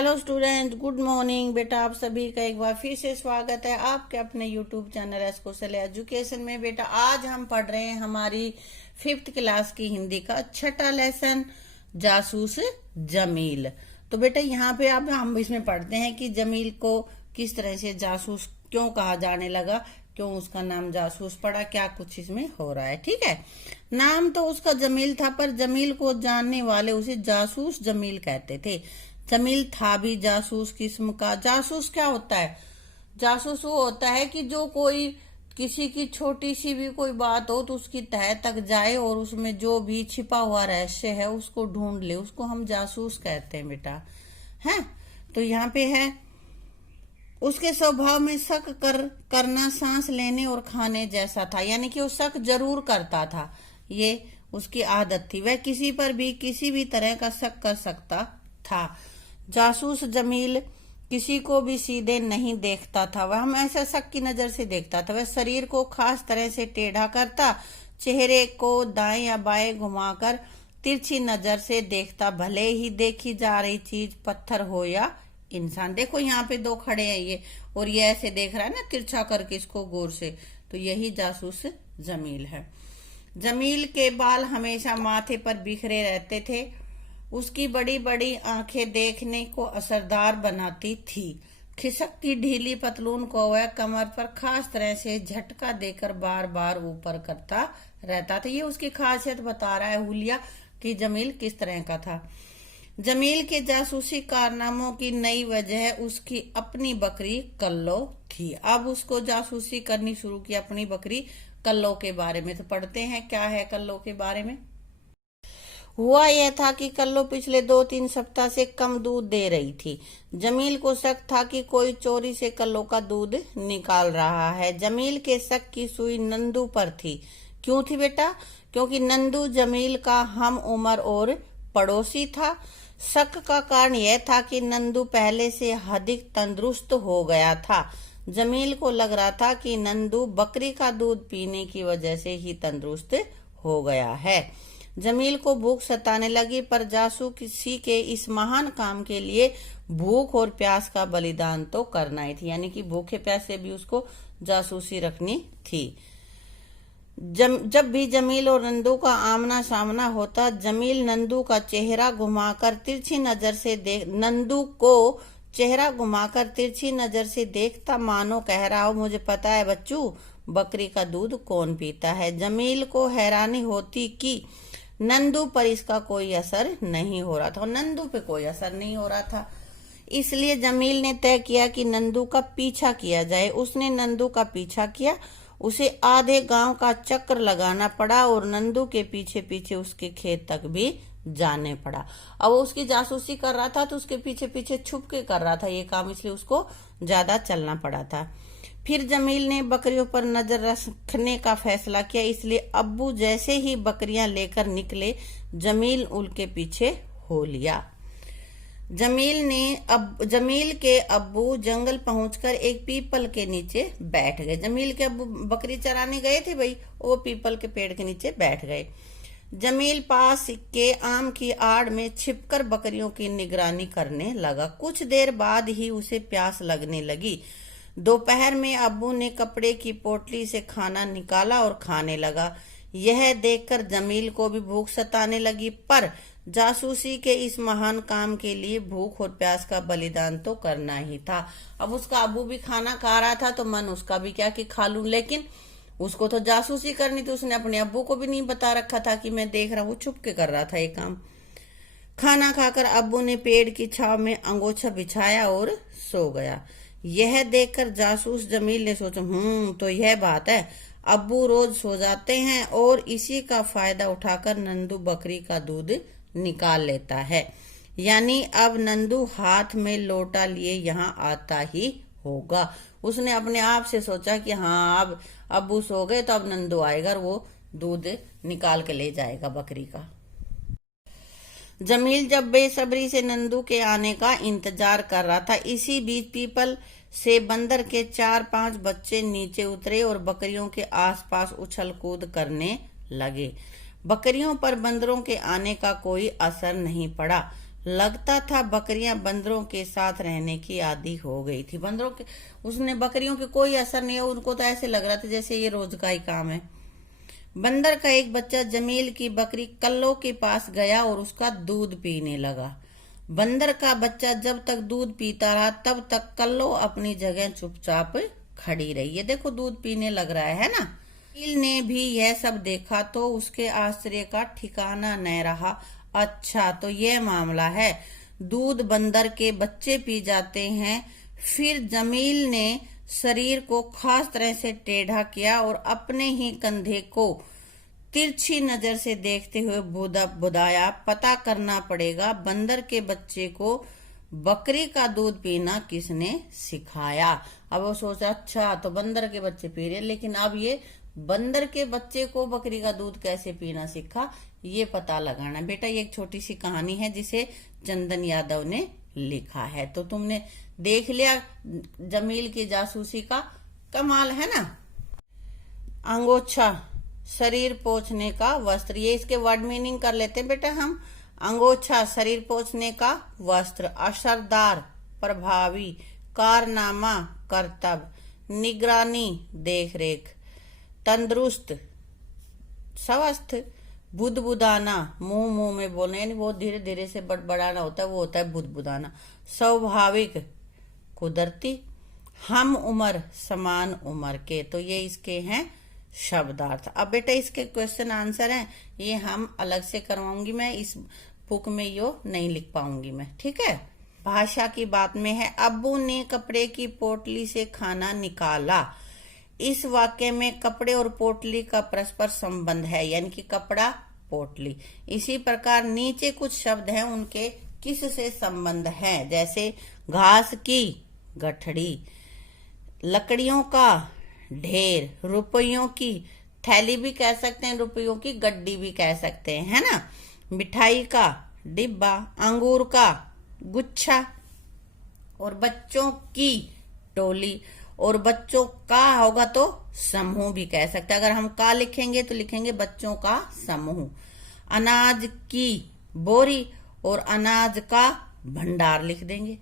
Hello student, good morning. बेटा आप सभी का एक बार फिर से स्वागत है आपके अपने यूट्यूब चैनल एस्कोसल एजुकेशन में। बेटा आज हम पढ़ रहे हैं हमारी 5th क्लास की हिंदी का छठा लेसन, जासूस जमील। तो बेटा यहाँ पे अब हम इसमें पढ़ते हैं कि जमील को किस तरह से जासूस क्यों कहा जाने लगा, क्यों उसका नाम जासूस पड़ा, क्या कुछ इसमें हो रहा है। ठीक है, नाम तो उसका जमील था, पर जमील को जानने वाले उसे जासूस जमील कहते थे। जमील था भी जासूस किस्म का। जासूस क्या होता है? जासूस वो होता है कि जो कोई किसी की छोटी सी भी कोई बात हो तो उसकी तह तक जाए और उसमें जो भी छिपा हुआ रहस्य है उसको ढूंढ ले, उसको हम जासूस कहते हैं बेटा। है तो यहाँ पे है, उसके स्वभाव में शक करना सांस लेने और खाने जैसा था, यानी कि वो शक जरूर करता था, ये उसकी आदत थी। वह किसी पर भी किसी भी तरह का शक कर सकता था। जासूस जमील किसी को भी सीधे नहीं देखता था, वह हमेशा शक की नजर से देखता था। वह शरीर को खास तरह से टेढ़ा करता, चेहरे को दाएं या बाएं घुमाकर तिरछी नजर से देखता, भले ही देखी जा रही चीज पत्थर हो या इंसान। देखो यहाँ पे दो खड़े हैं ये, और ये ऐसे देख रहा है ना तिरछा करके इसको गौर से, तो यही जासूस जमील है। जमील के बाल हमेशा माथे पर बिखरे रहते थे। उसकी बड़ी बड़ी आंखें देखने को असरदार बनाती थी। खिसकती ढीली पतलून को वह कमर पर खास तरह से झटका देकर बार बार ऊपर करता रहता था। ये उसकी खासियत बता रहा है हुलिया कि जमील किस तरह का था। जमील के जासूसी कारनामों की नई वजह उसकी अपनी बकरी कल्लो थी। अब उसको जासूसी करनी शुरू की अपनी बकरी कल्लो के बारे में। तो पढ़ते हैं क्या है कल्लो के बारे में। हुआ यह था कि कल्लो पिछले 2-3 सप्ताह से कम दूध दे रही थी। जमील को शक था कि कोई चोरी से कल्लो का दूध निकाल रहा है। जमील के शक की सुई नंदू पर थी। क्यों थी बेटा? क्योंकि नंदू जमील का हम उम्र और पड़ोसी था। शक का कारण यह था कि नंदू पहले से अधिक तंदुरुस्त हो गया था। जमील को लग रहा था कि नंदू बकरी का दूध पीने की वजह से ही तंदुरुस्त हो गया है। जमील को भूख सताने लगी, पर जासूसी के इस महान काम के लिए भूख और प्यास का बलिदान तो करना ही थी, यानी कि भूखे प्यासे भी उसको जासूसी रखनी थी। जब भी जमील और नंदू का आमना सामना होता, जमील नंदू का चेहरा घुमाकर तिरछी नजर से नंदू को चेहरा घुमाकर तिरछी नजर से देखता, मानो कह रहा हो मुझे पता है बच्चू, बकरी का दूध कौन पीता है। जमील को हैरानी होती कि नंदू पर इसका कोई असर नहीं हो रहा था, और नंदू पे कोई असर नहीं हो रहा था। इसलिए जमील ने तय किया कि नंदू का पीछा किया जाए। उसने नंदू का पीछा किया। उसे आधे गांव का चक्कर लगाना पड़ा और नंदू के पीछे पीछे उसके खेत तक भी जाने पड़ा। अब वो उसकी जासूसी कर रहा था तो उसके पीछे पीछे छुप के कर रहा था ये काम, इसलिए उसको ज्यादा चलना पड़ा था। फिर जमील ने बकरियों पर नजर रखने का फैसला किया, इसलिए अब्बू जैसे ही बकरियां लेकर निकले, जमील उनके पीछे हो लिया। जमील के अब्बू जंगल पहुंचकर एक पीपल के नीचे बैठ गए। जमील के अब्बू बकरी चराने गए थे भाई, वो पीपल के पेड़ के नीचे बैठ गए। जमील पास के आम की आड़ में छिपकर बकरियों की निगरानी करने लगा। कुछ देर बाद ही उसे प्यास लगने लगी। दोपहर में अब्बू ने कपड़े की पोटली से खाना निकाला और खाने लगा। यह देखकर जमील को भी भूख सताने लगी, पर जासूसी के इस महान काम के लिए भूख और प्यास का बलिदान तो करना ही था। अब उसका अब्बू भी खाना खा रहा था तो मन उसका भी क्या कि खा लूं, लेकिन उसको तो जासूसी करनी थी। उसने अपने अब्बू को भी नहीं बता रखा था कि मैं देख रहा हूँ, छुप के कर रहा था ये काम। खाना खाकर अब्बू ने पेड़ की छाव में अंगोछा बिछाया और सो गया। यह देखकर जासूस जमील ने सोचा, तो यह बात है, अब्बू रोज सो जाते हैं और इसी का फायदा उठाकर नंदू बकरी का दूध निकाल लेता है, यानी अब नंदू हाथ में लोटा लिए यहाँ आता ही होगा। उसने अपने आप से सोचा कि हाँ अब अब्बू सो गए तो अब नंदू आएगा और वो दूध निकाल के ले जाएगा बकरी का। जमील जब बेसब्री से नंदू के आने का इंतजार कर रहा था, इसी बीच पीपल से बंदर के 4-5 बच्चे नीचे उतरे और बकरियों के आसपास उछल कूद करने लगे। बकरियों पर बंदरों के आने का कोई असर नहीं पड़ा। लगता था बकरियां बंदरों के साथ रहने की आदी हो गई थी। बंदरों के उसने बकरियों के कोई असर नहीं है, उनको तो ऐसे लग रहा था जैसे ये रोज का ही काम है। बंदर का एक बच्चा जमील की बकरी कल्लो के पास गया और उसका दूध पीने लगा। बंदर का बच्चा जब तक दूध पीता रहा तब तक कल्लो अपनी जगह चुपचाप खड़ी रही। ये देखो दूध पीने लग रहा है ना। चील ने भी यह सब देखा तो उसके आश्चर्य का ठिकाना न रहा। अच्छा, तो ये मामला है, दूध बंदर के बच्चे पी जाते हैं। फिर जमील ने शरीर को खास तरह से टेढ़ा किया और अपने ही कंधे को तिरछी नजर से देखते हुए बुदाया, पता करना पड़ेगा बंदर के बच्चे को बकरी का दूध पीना किसने सिखाया। अब वो सोचा अच्छा तो बंदर के बच्चे पी रहे, लेकिन अब ये बंदर के बच्चे को बकरी का दूध कैसे पीना सीखा, ये पता लगाना। बेटा ये एक छोटी सी कहानी है जिसे चंदन यादव ने लिखा है। तो तुमने देख लिया जमील की जासूसी का कमाल, है ना। अंगोछा, शरीर पोंछने का वस्त्र। ये इसके वर्ड मीनिंग कर लेते हैं बेटा हम। अंगोछा, शरीर पोंछने का वस्त्र। असरदार, प्रभावी। कारनामा, कर्तव्य। निगरानी, देख रेख। तंदुरुस्त, स्वस्थ। बुदबुदाना, मुंह मुंह में बोलना, यानी वो धीरे धीरे से बड़बड़ाना होता है, वो होता है बुदबुदाना। स्वाभाविक, कुदरती। हम उम्र, समान उम्र के। तो ये इसके हैं शब्दार्थ। अब बेटा इसके क्वेश्चन आंसर हैं, ये हम अलग से करवाऊंगी मैं, इस बुक में यो नहीं लिख पाऊंगी मैं, ठीक है। भाषा की बात में है, अब्बू ने कपड़े की पोटली से खाना निकाला। इस वाक्य में कपड़े और पोटली का परस्पर संबंध है, यानी कि कपड़ा पोटली। इसी प्रकार नीचे कुछ शब्द हैं, उनके किस से संबंध है, जैसे घास की गठड़ी, लकड़ियों का ढेर, रुपयों की थैली भी कह सकते हैं, रुपयों की गड्डी भी कह सकते हैं, है ना। मिठाई का डिब्बा, अंगूर का गुच्छा, और बच्चों की टोली। और बच्चों का होगा तो समूह भी कह सकते हैं। अगर हम का लिखेंगे तो लिखेंगे बच्चों का समूह। अनाज की बोरी और अनाज का भंडार लिख देंगे।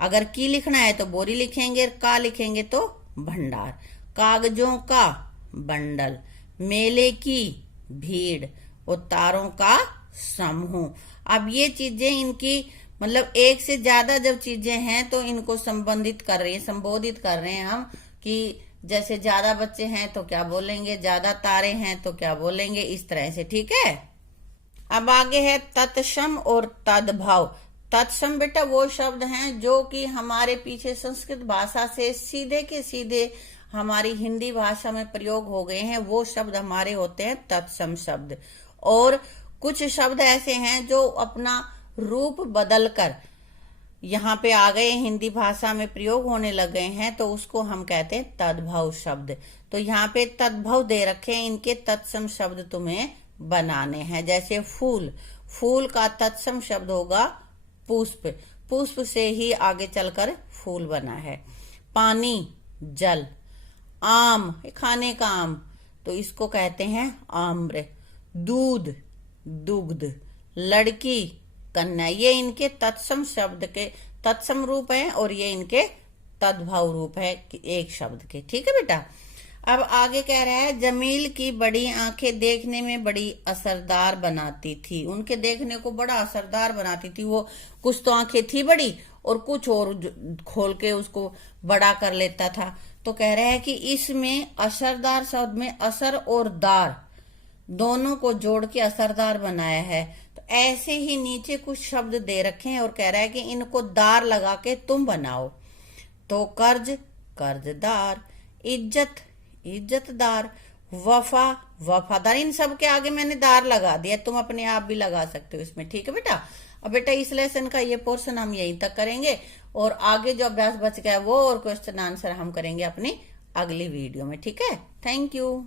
अगर की लिखना है तो बोरी लिखेंगे, का लिखेंगे तो भंडार। कागजों का बंडल, मेले की भीड़ और तारों का समूह। अब ये चीजें इनकी मतलब एक से ज्यादा जब चीजें हैं तो इनको संबोधित कर रहे हैं हम, कि जैसे ज्यादा बच्चे हैं तो क्या बोलेंगे, ज्यादा तारे हैं तो क्या बोलेंगे, इस तरह से, ठीक है। अब आगे है तत्सम और तद्भव। तत्सम बेटा वो शब्द हैं जो कि हमारे पीछे संस्कृत भाषा से सीधे के सीधे हमारी हिंदी भाषा में प्रयोग हो गए हैं, वो शब्द हमारे होते हैं तत्सम शब्द। और कुछ शब्द ऐसे हैं जो अपना रूप बदलकर यहाँ पे आ गए, हिंदी भाषा में प्रयोग होने लग गए हैं, तो उसको हम कहते हैं तद्भव शब्द। तो यहाँ पे तद्भव दे रखे हैं, इनके तत्सम शब्द तुम्हें बनाने हैं। जैसे फूल, फूल का तत्सम शब्द होगा पुष्प, पुष्प से ही आगे चलकर फूल बना है। पानी, जल। आम, खाने का आम, तो इसको कहते हैं आम्र। दूध, दुग्ध। लड़की, कन्या। ये इनके तत्सम शब्द के तत्सम रूप हैं और ये इनके तद्भव रूप है एक शब्द के, ठीक है बेटा। अब आगे कह रहा है जमील की बड़ी आंखें देखने में बड़ी असरदार बनाती थी। उनके देखने को बड़ा असरदार बनाती थी। वो कुछ तो आंखें थी बड़ी और कुछ और खोल के उसको बड़ा कर लेता था। तो कह रहा है कि इसमें असरदार शब्द में असर और दार दोनों को जोड़ के असरदार बनाया है। तो ऐसे ही नीचे कुछ शब्द दे रखे हैं और कह रहा है कि इनको दार लगा के तुम बनाओ। तो कर्ज, कर्जदार। इज्जत, इज्जतदार। वफा, वफादार। इन सब के आगे मैंने दार लगा दिया, तुम अपने आप भी लगा सकते हो इसमें, ठीक है बेटा। अब बेटा इस लेसन का ये पोर्शन हम यहीं तक करेंगे और आगे जो अभ्यास बच गया वो और क्वेश्चन आंसर हम करेंगे अपनी अगली वीडियो में, ठीक है। Thank you.